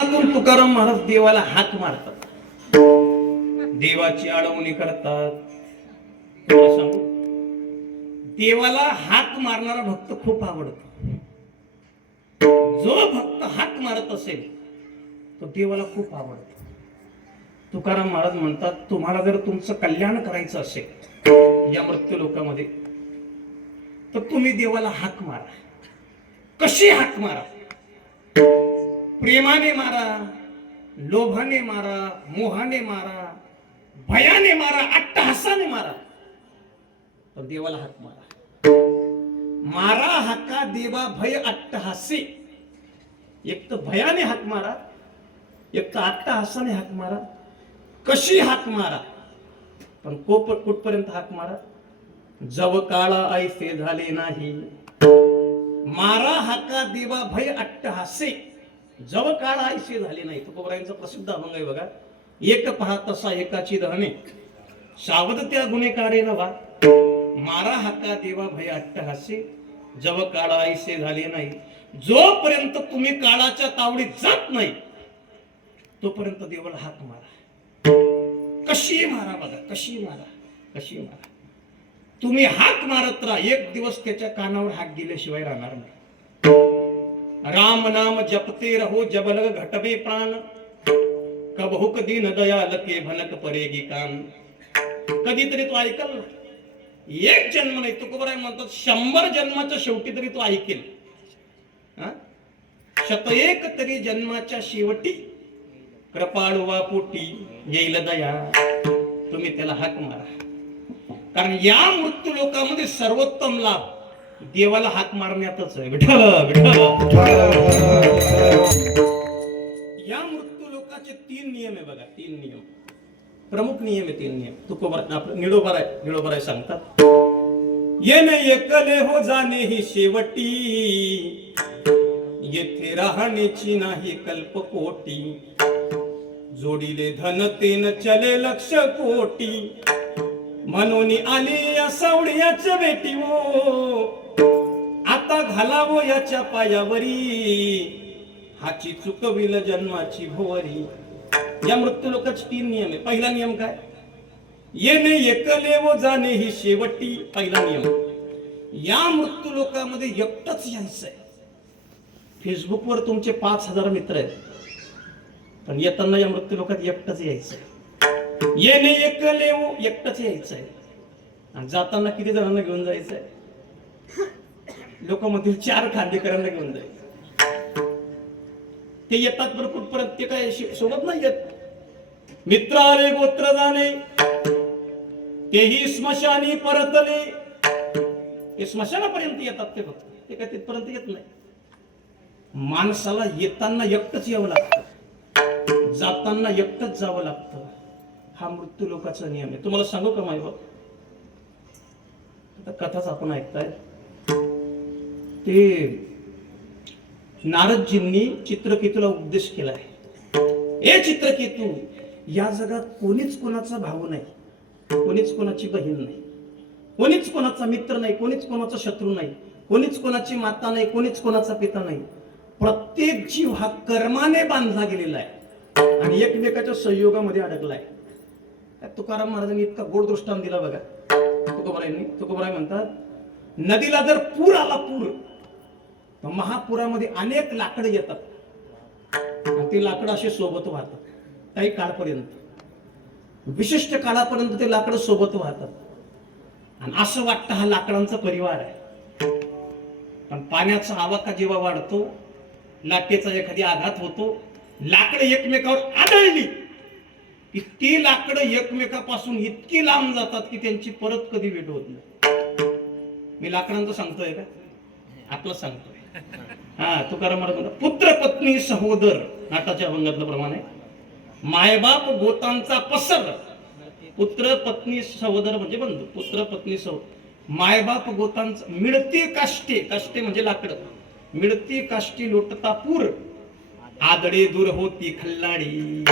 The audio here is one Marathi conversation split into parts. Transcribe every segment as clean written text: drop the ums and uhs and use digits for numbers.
तुकाराम महाराज देवाला हाक मारतात, देवाची आळवणी करतात. सांगू, देवाला हाक मारणारा भक्त खूप आवडतो. जो भक्त हाक मारत असेल तो देवाला खूप आवडतो. तुकाराम महाराज म्हणतात, तुम्हाला जर तुमचं कल्याण करायचं असेल या मृत्यू लोकामध्ये, तर तुम्ही देवाला हाक मारा. कशी हाक मारा? प्रेमाने मारा, लोभाने मारा, मोहाने मारा, भयाने मारा, अट्टहासाने मारा, तर देवाला हाक मारा. मारा हाका देवा भय अट्टहासी. एक तर भयाने हाक मारा, एक तर अट्टहासाने हाक मारा. कशी हाक मारा? पण कुठपर्यंत हाक मारा? जव काळा ऐसे झाले नाही. मारा हाका देवा भय अट्टहासी. जव काळ ऐसे झाले नाही. तुकोबरायांचा प्रसिद्ध अभंग आहे बघा. एक पहा तसा एकाची दहने, सावध त्या गुन्हेकारे नवा. मारा हाका देवा भय अट्टहासी. जव काळ ऐसे झाले नाही. जोपर्यंत तुम्ही काळाच्या तावडीत जात नाही तोपर्यंत देवाला हाक मारा. कशी मारा बघा, कशी मारा, कशी मारा. तुम्ही हाक मारत राहा, एक दिवस त्याच्या कानावर हाक दिल्याशिवाय राहणार नाही. राम नाम जपते रहो जब लग घटवे प्राण. कबहुक दीन दयाल के भनक परेगी कान. कधीतरी तो ऐकल ना. एक जन्म नाही, तुकोबराय म्हणतात 100 जन्माच्या शेवटी तरी तो ऐकेल. शतएक तरी जन्माच्या शेवटी कृपाळुवा पोटी येईल दया. तुम्ही त्याला हाक मारा. कारण या मृत्यू लोकामध्ये सर्वोत्तम लाभ देवाला हाक मारण्यातच आहे. विठ्ठल विठ्ठल. या मृत्यू लोकाचे 3 नियम आहे बघा. 3 नियम, प्रमुख नियम आहे. 3 नियम तुकोबर आपलं निळोबराय सांगतात. येणे एकले हो जाणे ही शेवटी. येथे राहण्याची नाही कल्पकोटी. जोडीले धन तेन चले लक्ष कोटी. म्हणून आली या सावळ्याच्या बेटी हो. आता घालावो याच्या पायावरी. हाची चुकविल जन्माची भोवरी. या मृत्यू लोकांचे 3 नियम आहे. पहिला नियम काय? येणे एकले व जाणे ही शेवटी. पहिला नियम. या मृत्यू लोकांमध्ये एकटंच यायचंय. फेसबुकवर तुमचे 5000 मित्र आहेत, पण येताना या मृत्यू लोकात एकटंच यायचंय. येणे एकले एकटंच यायचंय. आणि जाताना किती जणांना घेऊन जायचंय? लोकांमधील 4 खांदेकरांना घेऊन जायचं. ते येतात बरं कुठपर्यंत? ते काय सोबत नाही येत. मित्र आले गोत्र जाणे, तेही स्मशानी परतले. ते स्मशानापर्यंत येतात ते फक्त, ते काय तिथपर्यंत येत नाही. माणसाला येताना एकटंच यावं लागतं, जाताना एकटंच जावं लागतं. हा मृत्यू लोकाचा नियम आहे. तुम्हाला सांगू का मायबाप? आता कथाच आपण ऐकताय. ते नारदजींनी चित्रकेतूला उपदेश केलाय. हे चित्रकेतू, या जगात कोणीच कोणाचा भाऊ नाही, कोणीच कोणाची बहीण नाही, कोणीच कोणाचा मित्र नाही, कोणीच कोणाचा शत्रू नाही, कोणीच कोणाची माता नाही, कोणीच कोणाचा पिता नाही. प्रत्येक जीव हा कर्माने बांधला गेलेला आहे आणि एकमेकाच्या संयोगामध्ये अडकलाय. तुकाराम महाराजांनी इतका गोड दृष्टांत दिला बघा. तुकोबराय म्हणतात, नदीला जर पूर आला, पूर, तर महापुरामध्ये अनेक लाकडं येतात आणि ते लाकडं असे सोबत वाहतात. काही काळपर्यंत, विशिष्ट काळापर्यंत ते लाकडं सोबत वाहतात आणि असं वाटतं हा लाकडांचा परिवार आहे. पण पाण्याचा आवाका जेव्हा वाढतो, लाटेचा एखादी आघात होतो, लाकडं एकमेकावर आदळली की ती लाकडं एकमेकापासून इतकी लांब जातात की त्यांची परत कधी भेट होत नाही. मी लाकडांचं सांगतोय का? आपलं सांगतोय. तुकाराम महाराज म्हणतात, पुत्र पत्नी सहोदर, नाटाच्या अभंगातल्या प्रमाणे मायबाप गोतांचा पसर. पुत्र पत्नी सहोदर म्हणजे बंधू. पुत्र पत्नी सहोदर, मायबाप गोतांचा. मिळती काष्टे, काष्टे म्हणजे लाकडं, मिळती काष्टी लोटता पूर. आदडे दूर होती खल्लाडी.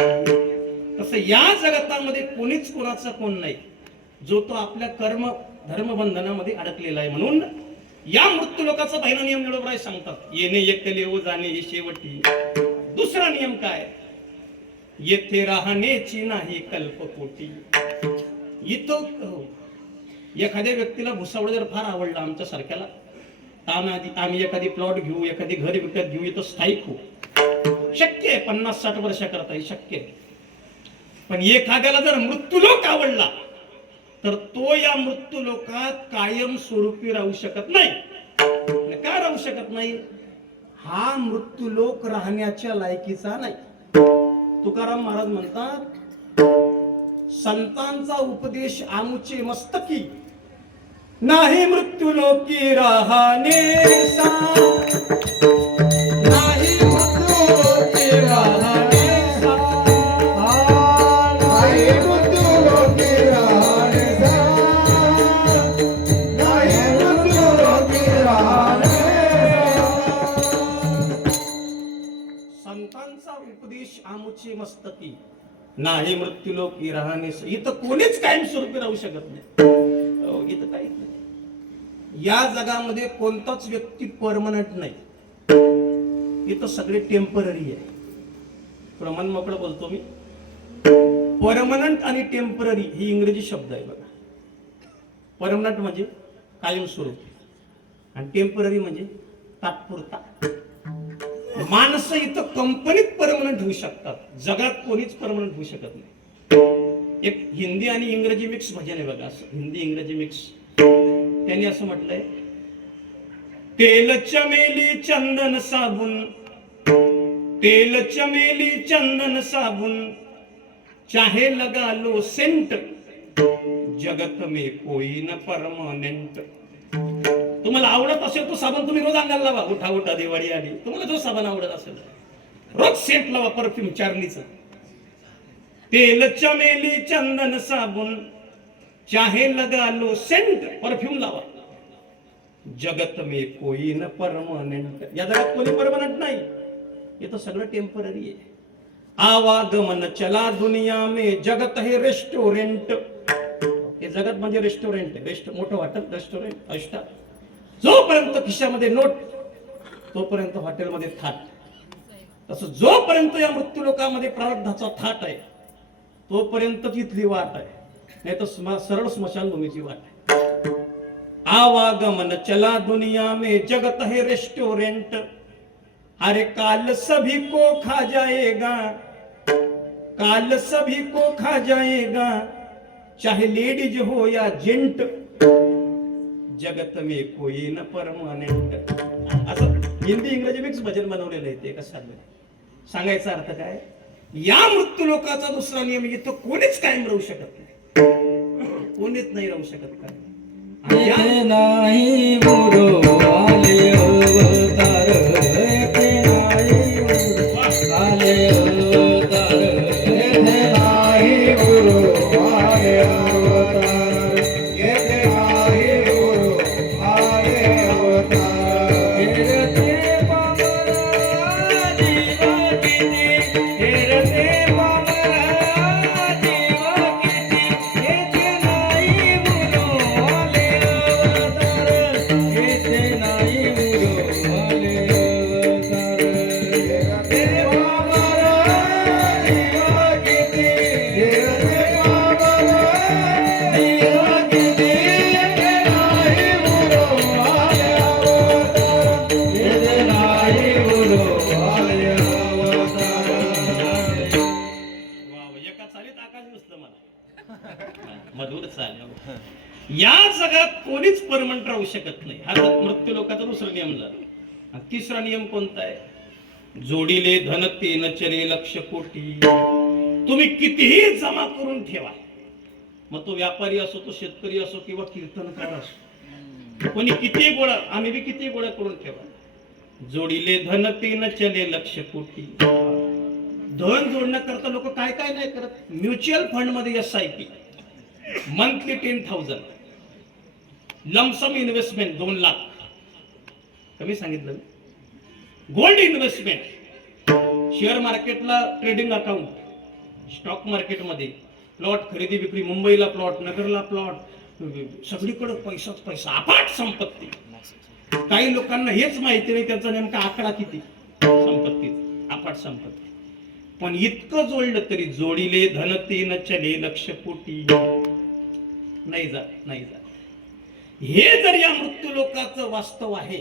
तसं या जगतामध्ये कोणीच कोणाचा कोण नाही, जो तो आपल्या कर्म धर्मबंधनामध्ये अडकलेला आहे. म्हणून या मृत्यू लोकाचा पहिला नियम निळोबराय सांगतात, येणे एकले व जाणे ही शेवटी. दुसरा नियम काय? येथे राहण्याची नाही कल्पकोटी. इथं एखाद्या व्यक्तीला भुसावळ जर फार आवडला आमच्या सारख्याला, आम्ही एखादी प्लॉट घेऊ, एखादी घर विकत घेऊ, इथं स्थायिक होऊ. शक्य आहे, 50-60 वर्ष करता शक्य आहे. पण एखाद्याला जर मृत्यूलोक आवडला तर तो या मृत्यूलोकात कायम स्वरूपी राहू शकत नाही. का राहू शकत नाही? हा मृत्यूलोक राहण्याच्या लायकीचा नाही. तुकाराम महाराज म्हणतात, संतांचा उपदेश आमुचे मस्तकी, नाही मृत्यूलोकी राहणेसा, नाही मृत्यूलोकी राहणेसा, नाही मृत्यूलोकी राहणेसा, नाही मृत्यूलोकी राहणेसा. संतांचा उपदेश आमुचे मस्तकी, नाही मृत्यूलोकी राहणेस. इथं कोणीच कायमस्वरूपी राहू शकत नाही. इथं काही नाही. या जगामध्ये कोणताच व्यक्ती परमनंट नाही. इथं सगळे टेम्पररी आहे. थोडं मन मोकळं बोलतो मी. परमनंट आणि टेम्पररी ही इंग्रजी शब्द आहे बघा. परमनंट म्हणजे कायमस्वरूपी आणि टेम्पररी म्हणजे तात्पुरता. माणसं इथं कंपनीत परमनंट होऊ शकतात, जगात कोणीच परमनंट होऊ शकत नाही. एक हिंदी आणि इंग्रजी मिक्स भजन आहे बघा, असं हिंदी इंग्रजी मिक्स. त्यांनी असं म्हटलंय, तेल चमेली चंदन साबुन, तेल चमेली चंदन साबुन, चाहे लगा लो सेंट, जगत में कोई न परमानेंट. तुम्हाला आवडत असेल तो साबण तुम्ही रोज अंगाला लावा. उठा उठा दिवाळी आली, तुम्हाला जो साबण आवडत असेल रोज सेंट लावा, परफ्यूम चार्लीचं. तेल चमेली चंदन साबुन, चाहे लगा लो सेंट, परफ्यूम लावा. जगत में कोई न परमानेंट. या जगात कोणी परमानेंट नाही. हे तर सगळं टेम्पररी आहे. आवागमन चला दुनिया में, जगत है रेस्टोरेंट. हे जगत म्हणजे रेस्टोरेंट आहे. मोठं हॉटेल, रेस्टोरेंट, अष्टा. जोपर्यंत खिशामध्ये नोट तोपर्यंत हॉटेलमध्ये थाट. तसं जोपर्यंत या मृत्यूलोकामध्ये प्रारब्धाचा थाट आहे तोपर्यंत तिथली वाट आहे, नाही तर सरळ स्मशानभूमीची वाट आहे. आवागमन चला दुनिया में, जगत है रेस्टोरेंट. अरे काल सभी को खा जाएगा, काल सभी को खा जाएगा, चाहे लेडीज हो या जेंट, जगत में कोई न परमानेंट. असं हिंदी इंग्रजी मिक्स भजन बनवलेलं आहे ते. कसं सांगायचा अर्थ काय? या मृत्यूलोकाचा दुसरा नियम इथं कोणीच कायम राहू शकत नाही. कोणीच नाही राहू शकत. काय नाही मुरो आले अवतार, नाही मुरो आले अवतार, नाही मुरो आले अवतार, नाही मुरो आले अवतार. हेरते पामरा जीवा किती, हेरते पामरा जीवा किती, येथे नाही मुरो आले अवतार, येथे नाही मुरो आले अवतार. हेरते पामरा जीवा किती, हेरते पामरा जीवा किती, येथे नाही मुरो आले अवतार, येथे नाही मुरो आले अवतार. एका चालीत आकाश दिसलं मला. मधुर चाल. या जगात कोणीच परमनंट राहू शकत नाही. हा मृत्यू लोकाचा दुसरा नियम झाला. आणि तिसरा नियम कोणता आहे? जोडीले धन तेन चले लक्ष कोटी. तुम्ही कितीही जमा करून ठेवा, मग तो व्यापारी असो, तो शेतकरी असो किंवा कीर्तनकार असो, कोणी किती गोळा, आम्ही बी किती गोळा करून ठेवा, जोडीले धन तेन चले लक्ष कोटी. धन जोडण्याकरता लोक काय काय नाही करत. म्युच्युअल फंड मध्ये SIP, monthly 10,000, lump sum investment 2 lakh, कमी सांगितलं. गोल्ड इन्व्हेस्टमेंट, शेअर मार्केटला ट्रेडिंग अकाउंट, स्टॉक मार्केटमध्ये प्लॉट खरेदी विक्री, मुंबईला प्लॉट, नगरला प्लॉट, सगळीकडे पैसाच पैसा, अफाट संपत्ती. काही लोकांना हेच माहिती नाही त्यांचा नेमका आकडा किती संपत्ती, अफाट सपाट संपत्ती. पण इतकं जोडलं तरी जोडिले धन ते न चले लक्ष कोटी. नाही जात, नाही जात. हे जर या मृत्यूलोकाचं वास्तव आहे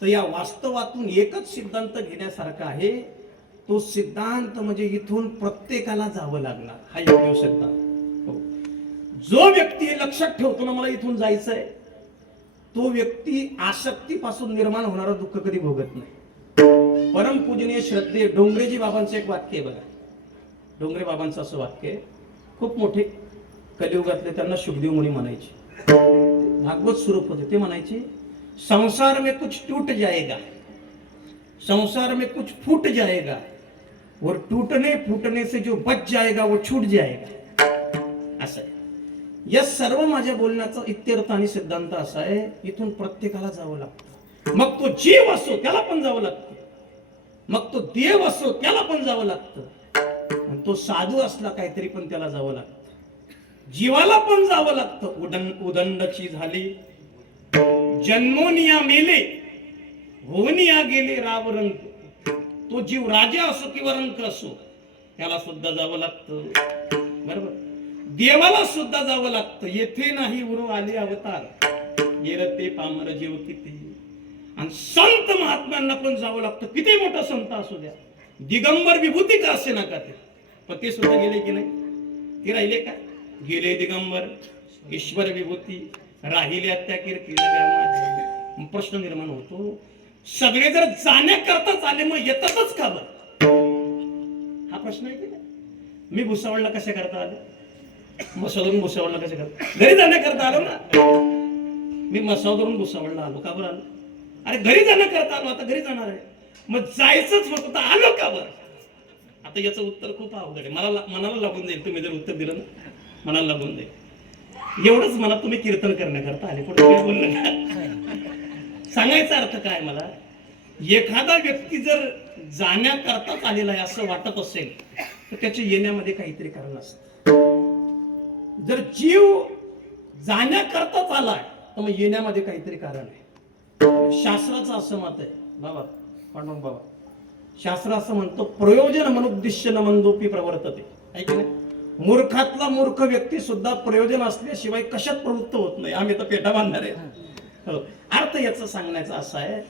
तर या वास्तवातून एकच सिद्धांत घेण्यासारखा आहे. तो सिद्धांत म्हणजे इथून प्रत्येकाला जावं लागणार. हा योग्य सिद्धांत. हो. जो व्यक्ती लक्षात ठेवतो ना मला इथून जायचंय, तो व्यक्ती आसक्तीपासून निर्माण होणारं दुःख कधी भोगत नाही. परमपूजनीय श्रद्धेय डोंगरेजी बाबांचं एक वाक्य आहे बघा. डोंगरे बाबांचं असं वाक्य आहे, खूप मोठे कलियुगातले, त्यांना शुभदेव मुनी म्हणायचे, भागवत स्वरूप होते. ते म्हणायचे संसार में कुछ टूट जाएगा, संसार में कुछ फूट जाएगा, और टूटने फूटने से जो बच जाएगा वो छूट जाएगा. असं आहे. या सर्व माझ्या बोलण्याचा इत्यर्थ आणि सिद्धांत असा आहे, इथून प्रत्येकाला जावं लागतं. मग तो जीव असो त्याला पण जावं लागतं, मग तो देव असो त्याला पण जावं लागतं, आणि तो साधू असला काहीतरी पण त्याला जावं लागतं. जीवाला पण जावं लागतं. उदंडची झाली जन्मोनिया मेले, होनिया गेले रावरंक. तो जीव राजा असो किंवा रंक असो त्याला सुद्धा जावं लागतं. बरोबर. देवाला सुद्धा जावं लागतं. येथे नाही उरू आले अवतार, येरते पामर जीव किती. आणि संत महात्म्यांना पण जावं लागतं, किती मोठा संत असू द्या. दिगंबर विभूती का असे नका ते, पण ते सुद्धा गेले की नाही? ते राहिले का? गेले दिगंबर, ईश्वर विभूती, राहिल्या त्या कीर्तीला. प्रश्न निर्माण होतो, सगळे जर जाण्याकरताच आले मग येतातच का बरं? हा प्रश्न आहे की नाही? मी भुसावळला कशा करता आलो? मसावरून भुसावळला कशा करता? घरी जाण्याकरता आलो ना. मी मसावरून भुसावळला आलो. का बरं आलो? अरे घरी जाण्याकरता आलो, आता घरी जाणार आहे. मग जायचंच होतं तर आलो का बरं? आता याचं उत्तर खूप अवघड आहे. मनाला लागून जाईल. तुम्ही जर उत्तर दिलं ना मनाला लागून जाईल. एवढंच मला तुम्ही कीर्तन करण्याकरता आले, कुठे बोललं का? सांगायचा अर्थ काय मला, एखादा व्यक्ती जर जाण्याकरताच आलेला आहे असं वाटत असेल तर त्याच्या येण्यामध्ये काहीतरी कारण असतं. जर जीव जाण्याकरताच आलाय तर मग येण्यामध्ये काहीतरी कारण आहे. शास्त्राचं असं मत आहे बाबा, पांडुरंग बाबा, शास्त्र असं म्हणतो, प्रयोजन मनुद्दिश्य न मंदोपी प्रवर्तते. ऐक ना, मूर्खातला मूर्ख व्यक्ती सुद्धा प्रयोजन असल्याशिवाय कशात प्रवृत्त होत नाही. आम्ही तर पेटा बांधणार आहे. अर्थ याचा सांगण्याचा असा आहे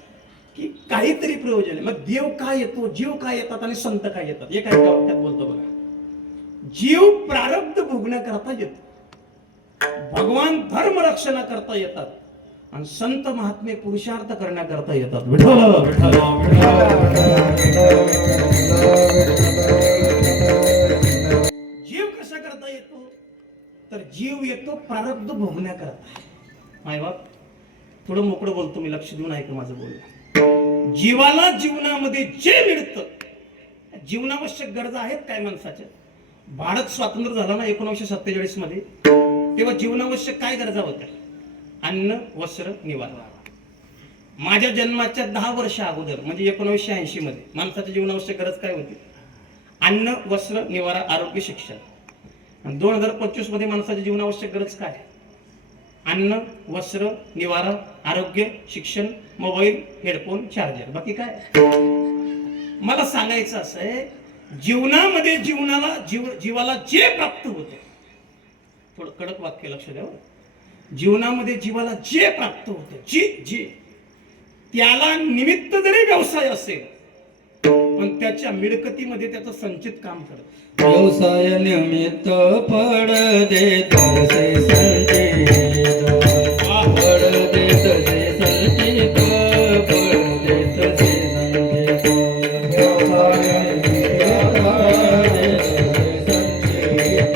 की काहीतरी प्रयोजन आहे. मग देव काय येतो, जीव काय येतात आणि संत काय येतात? हे काय वाक्यात बोलतो बघा. जीव प्रारब्ध भोगण्याकरता येतो, भगवान धर्म रक्षणाकरता येतात, आणि संत महात्मे पुरुषार्थ करण्याकरता येतात. जीव कशा करता येतो? तर जीव येतो प्रारब्ध भोगण्याकरता. माय बाप, थोडं मोकळं बोलतो मी, लक्ष देऊन ऐका माझं बोलणं. जीवाला जीवनामध्ये जे मिळतं, जीवनावश्यक गरजा आहेत काय माणसाच्या? भारत स्वातंत्र्य झाला ना 1947 मध्ये, तेव्हा जीवनावश्यक काय गरजा होत्या? अन्न, वस्त्र, निवारा. माझ्या जन्माच्या 10 वर्ष अगोदर म्हणजे 1980 मध्ये माणसाच्या जीवनावश्यक गरज काय होती? अन्न, वस्त्र, निवारा, आरोग्य, शिक्षण. आणि 2025 मध्ये माणसाच्या जीवनावश्यक गरज काय? अन्न, वस्त्र, निवारा, आरोग्य, शिक्षण, मोबाईल, हेडफोन, चार्जर. बाकी काय? मला सांगायचं असं आहे, जीवनामध्ये जीवाला जे प्राप्त होते, थोडं कडक वाक्य लक्ष द्यावं, जीवनामध्ये जीवाला जे प्राप्त होते, जी त्याला निमित्त जरी व्यवसाय असेल पण त्याच्या मिळकतीमध्ये त्याचं संचित काम करत. व्यवसाय निमित्त फळ देत से संचित, फळ देत से संचित, फळ देत से संचित. व्यवसाय निमित्त फळ देत से संचित,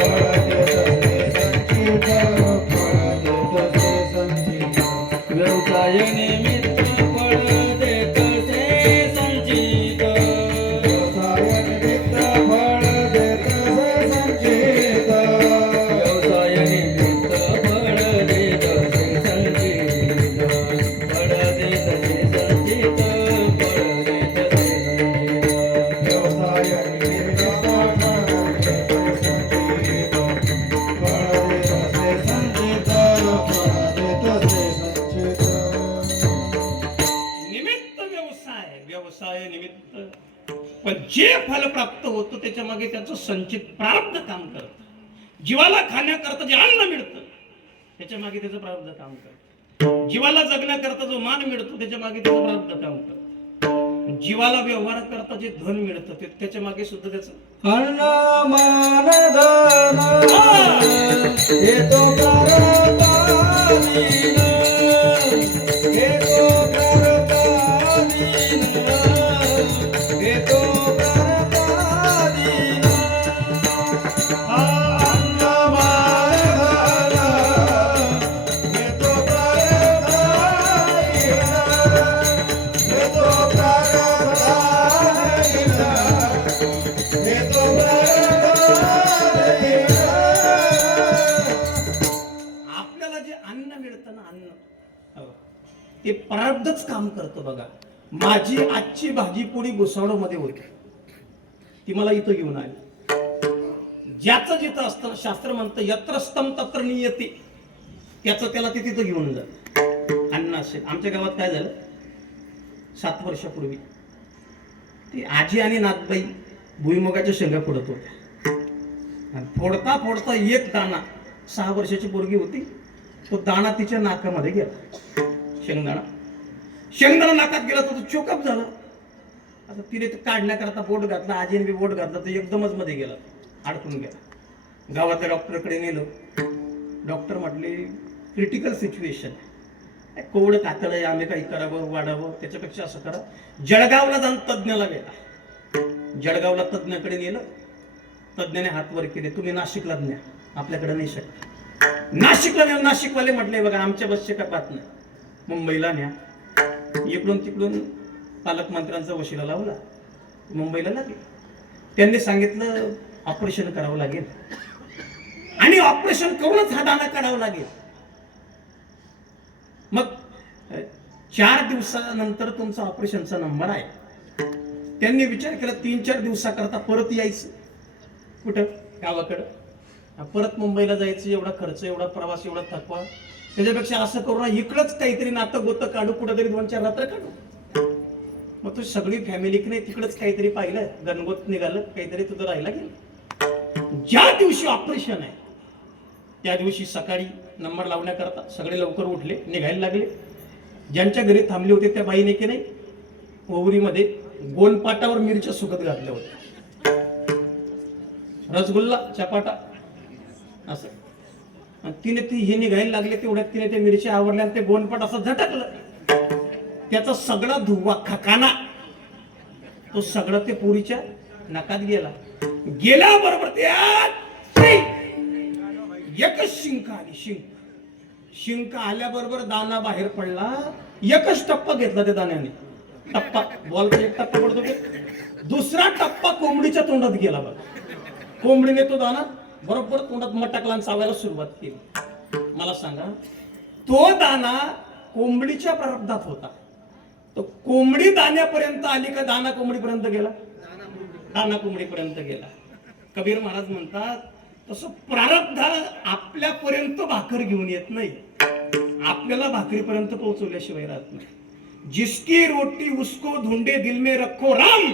फळ देत से संचित, फळ देत से संचित. व्यवसाय निमित्त फळ देत से संचित, व्यवसाय निमित्त फळ देत से संचित, व्यवसाय निमित्त जे फल प्राप्त होतं त्याच्या मागे त्याचं संचित प्रारब्ध काम करतं. जीवाला खाण्याकरता जे अन्न मिळतं त्याच्या मागे त्याचं प्रारब्ध काम करतं. जीवाला जगण्याकरता जो मान मिळतो त्याच्या मागे त्याचं प्रारब्ध काम करतं. जीवाला व्यवहार करता जे धन मिळतं त्याच्या मागे सुद्धा त्याचं अन्न मान धन हे तो प्रारब्धाधीन, हे तो प्रारब्धाधीन, हे तो प्रारब्धाधीन. अन्न मान धन हे तो प्रारब्धाधीन, हे तो प्रारब्धाधीन, हे तो प्रारब्धाधीन. आपल्याला जे अन्न मिळतं ना, अन्न ते प्रारब्धच काम करतं. बघा, माझी आजची भाजी पोळी घुसावड मध्ये होती, ती मला इथं घेऊन आली. ज्याचं जिथं असतं शास्त्र म्हणतं यत्र स्तम तत्र नियते, त्याचं त्याला ते तिथं घेऊन जात. अन्न असेल. आमच्या गावात काय झालं, 7 वर्षापूर्वी ती आजी आणि नाथबाई भुईमुगाच्या शेंगा फोडत होत्या. आणि फोडता फोडता एक दाणा, 6 वर्षाची पोरगी होती, तो दाणा तिच्या नाकामध्ये गेला. शेंगदाणा नाकात गेला तर तो चोकअप झाला. आता तिने ते काढण्याकरता बोट घातला, आजीने बी बोट घातला, तर एकदमच मध्ये गेला, अडकून गेला. गावातल्या डॉक्टरकडे नेलं. डॉक्टर म्हटले क्रिटिकल सिच्युएशन, कोवडं कातड आहे, आम्ही काही करावं वाढावं, त्याच्यापेक्षा असं करा जळगावला जाऊन तज्ज्ञाला वेळा. जळगावला तज्ज्ञाकडे नेलं. तज्ज्ञाने हात वर केले, तुम्ही नाशिकला न्या, आपल्याकडे नाही शकत. नाशिकला न्या. नाशिकवाले म्हटले बघा आमच्या बसचे काय बात नाही, मुंबईला न्या. इकडून तिकडून पालकमंत्र्यांचा वशिला लावला, मुंबईला लागले. त्यांनी सांगितलं ऑपरेशन करावं लागेल आणि ऑपरेशन करूनच हा दाणा काढावा लागेल. मग 4 दिवसानंतर तुमचा ऑपरेशनचा नंबर आहे. त्यांनी विचार केला 3-4 दिवसाकरता परत यायचं कुठं, गावाकडं. परत मुंबईला जायचं, एवढा खर्च, एवढा प्रवास, एवढा थकवा. त्याच्यापेक्षा असं करू ना, इकडंच काहीतरी नातं गोतं काढू, कुठंतरी 2-4 रात्र काढू. मग तू सगळी फॅमिली की नाही तिकडच काहीतरी पाहिलं, गणगोत निघालं, काहीतरी तुझं राहिला गेलं. ज्या दिवशी ऑपरेशन आहे त्या दिवशी सकाळी नंबर लावण्याकरता सगळे लवकर उठले, निघायला लागले. ज्यांच्या घरी थांबले होते त्या बाईने की नाही ओवरीमध्ये गोलपाटावर मिरच्या सुकत घातल्या होत्या, रसगुल्ला चपाटा असं. आणि तिने ती हे निघायला लागले तेवढ्यात तिने ते मिरच्या आवडल्या आणि ते गोलपाट असं झटकलं. त्याचा सगळा धुवा खकाना तो सगळं ते पुरीच्या नाकात गेला. गेल्याबरोबर एकच शिंक आली. शिंक आल्याबरोबर दाना बाहेर पडला. एकच टप्पा घेतला त्या दाण्याने. टप्पा बॉलचा एक टप्पा पडतो की, दुसरा टप्पा कोंबडीच्या तोंडात गेला बघा. कोंबडीने तो दाना बरोबर तोंडात मटकला आणि चावायला सुरुवात केली. मला सांगा, तो दाना कोंबडीच्या प्रारब्धात होता, तो कोंबडी दाण्यापर्यंत आली का दाना कोंबडीपर्यंत गेला? दाना कोंबडीपर्यंत गेला. कबीर महाराज म्हणतात तसं प्रारब्ध आपल्यापर्यंत भाकर घेऊन येत नाही, आपल्याला भाकरीपर्यंत पोहोचवल्याशिवाय राहत नाही. जिसकी रोटी उसको ढूंढे दिल में रखो राम,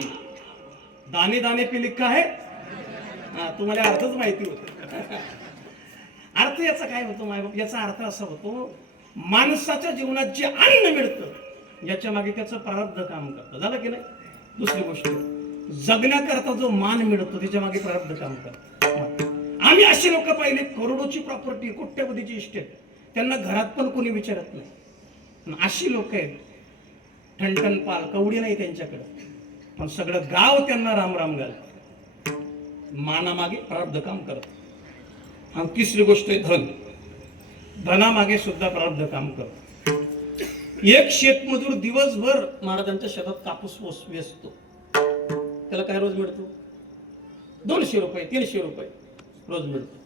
दाने दाने पे लिखा है. तुम्हाला अर्थच माहिती होत. अर्थ याचा काय होतो मायबाप? याचा अर्थ असा होतो, माणसाच्या जीवनात जे अन्न मिळतं याच्या मागे त्याचं प्रारब्ध काम करतं. झालं की नाही? दुसरी गोष्ट, जगण्याकरता जो मान मिळतो त्याच्या मागे प्रारब्ध काम करतं. आम्ही असे लोक पाहिले, करोडोची प्रॉपर्टी, कोट्यवधीची इस्टेट, त्यांना घरात पण कोणी विचारत नाही. अशी लोक आहेत, ठणठण पाल कवडी नाही त्यांच्याकडे, पण सगळं गाव त्यांना राम राम घालतं. मानामागे प्रारब्ध काम करत. आणि तिसरी गोष्ट आहे धन. धनामागे सुद्धा प्रारब्ध काम करत. एक शेतमजूर दिवसभर महाराजांच्या शेतात कापूस वेचतो, त्याला काय रोज मिळतो? 200 रुपये 300 रुपये रोज मिळतो.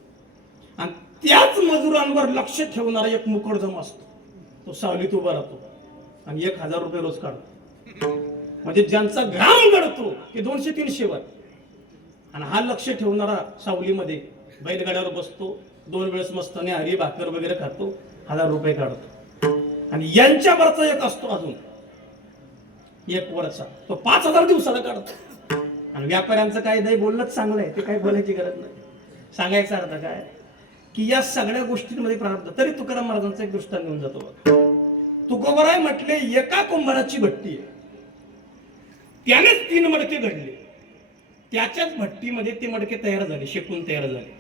आणि त्याच मजुरांवर लक्ष ठेवणारा एक मुकडदम असतो, तो सावलीत उभा राहतो आणि 1000 रुपये रोज काढतो. म्हणजे ज्यांचा घाम गळतो ते 200-300 वर, आणि हा लक्ष ठेवणारा सावलीमध्ये बैलगाड्यावर बसतो, 2 वेळेस मस्तने हरी भाकर वगैरे खातो, 1000 रुपये काढतो. आणि यांच्यावरचा एक असतो अजून एक वरचा, तो 5000 दिवसाला काढतो. आणि व्यापाऱ्यांचं काय नाही बोलणंच चांगलं आहे, ते काही बोलायची गरज नाही. सांगायचा अर्थ काय की या सगळ्या गोष्टींमध्ये प्रारब्ध. तरी तुकाराम महाराजांचा एक दृष्टांत घेऊन जातो. तुकोबराय म्हटले एका कुंभाराची भट्टी आहे, त्यानेच 3 मडके घडले, त्याच्याच भट्टीमध्ये ते मडके तयार झाले, शेकून तयार झाले.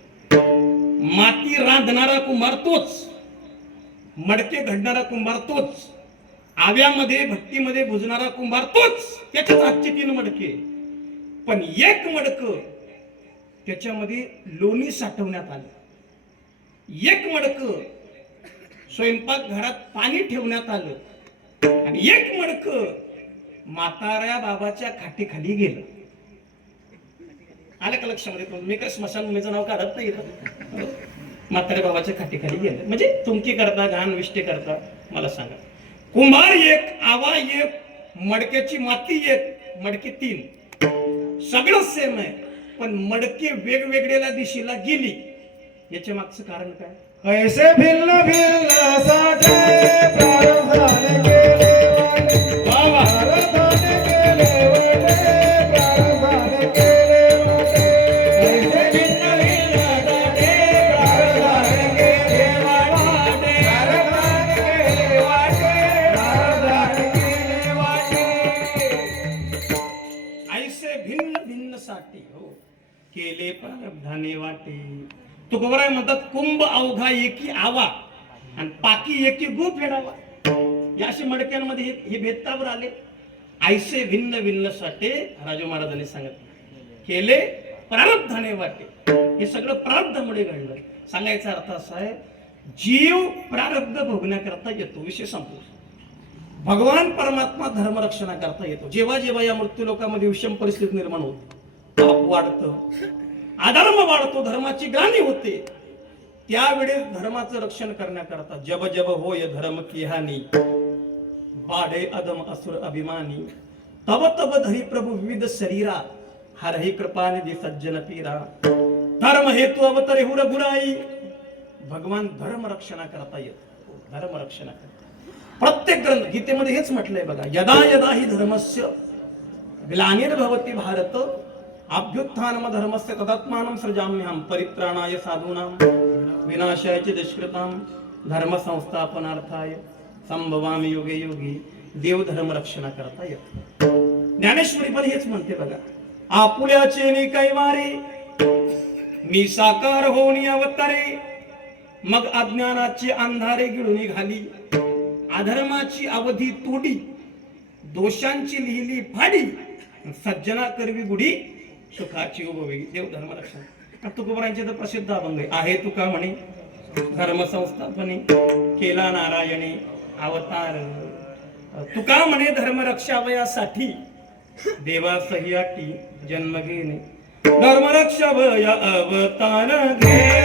माती रांधणारा कुंभार तोच, मडके घडणारा कुंभार तोच, आव्यामध्ये भट्टीमध्ये भुजणारा कुंभार तोच, त्याच्याच हातचे 3 मडके. पण एक मडक त्याच्यामध्ये लोणी साठवण्यात आलं, एक मडक स्वयंपाक घरात पाणी ठेवण्यात आलं, आणि एक मडक म्हाताऱ्या बाबाच्या खाटीखाली गेलं. आलं का लक्षामध्ये? मी काय स्मशानभूमीचं नाव काढत नाही, म्हाताऱ्या बाबाच्या खाटीखाली गेलं. म्हणजे तुमकी करता घाण विष्टे करता मला सांगा. कुंभार एक, आवा एक, मडक्याची माती एक, मडके 3, सगळं सेम आहे, पण मडके वेगवेगळ्या दिशेला गेली. याच्या मागचं कारण काय? कैसे भिन्न भिन्न साठे प्रारब्धाने केले वाटे. प्रारब्धाने केले वाटे, प्रारब्धाने केले वाटे. कैसे भिन्न भिन्न साठे प्रारब्धाने केले वाटे. प्रारब्धाने केले वाटे, प्रारब्धाने केले वाटे. ऐसे भिन्न भिन्न साठी हो केले प्रारब्धाने वाटे. तुकोबराय म्हणतात कुंभ अवघा एकी आवा आणि पाकी एकी गो फेडावा. या अशा मडक्यांमध्ये हे भेदतावर आले. ऐसे भिन्न भिन्न साठे राजू महाराजांनी सांगितलं, केले प्रारब्धाने वाटे. हे सगळं प्रारब्धामुळे घडलं. सांगायचा अर्थ असा आहे, जीव प्रारब्ध भोगण्याकरता येतो, विषय संपला. भगवान परमात्मा धर्मरक्षणा करता येतो. जेव्हा जेव्हा या मृत्यू लोकांमध्ये विषम परिस्थिती निर्माण होते, पाप वाढतं, अधर्म वाढतो, धर्माची ग्लानी होते, त्यावेळेस धर्माचं रक्षण करण्याकरता जब जब होय धर्म की हानी, बाढे अदम असुर अभिमानी, तब तब धरी प्रभु विविध शरीरा, हरहि कृपा निधी सज्जन पीरा, धर्म हेतु अवतरे हुर बुराई. भगवान धर्म रक्षणा करता येतो, धर्म रक्षणा करता. प्रत्येक ग्रंथ गीतेमध्ये हेच म्हटलंय बघा, यदा यदा हि धर्मस्य ग्लानिर्भवति भारत अभ्युत्थानम धर्मस्य तदात्मानं सृजाम्यहं परित्राणाय साधूनां विनाशाय च दुष्कृतां धर्म संस्थापनार्थाय संभवामि युगे युगे. देव धर्म रक्षणा करता येतो. ज्ञानेश्वरी पण हेच म्हणते बघा, आपुल्याचे नि कैवारे मी साकार होऊन अवतारे, मग अज्ञानाची अंधारे गिळून घाली, अधर्माची अवधी तोडी, दोषांची लिहिली फाडी, सज्जना करवी गुढी सुखाची उभवी. देव धर्म रक्षण. तुकोबरायांचे तर प्रसिद्ध अभंग आहे, तुका म्हणे धर्म संस्थापने केला नारायणे अवतार. तुका म्हणे धर्म रक्षावयासाठी देवा सह्याटी जन्म घेणे, धर्म रक्षावया अवतार घे.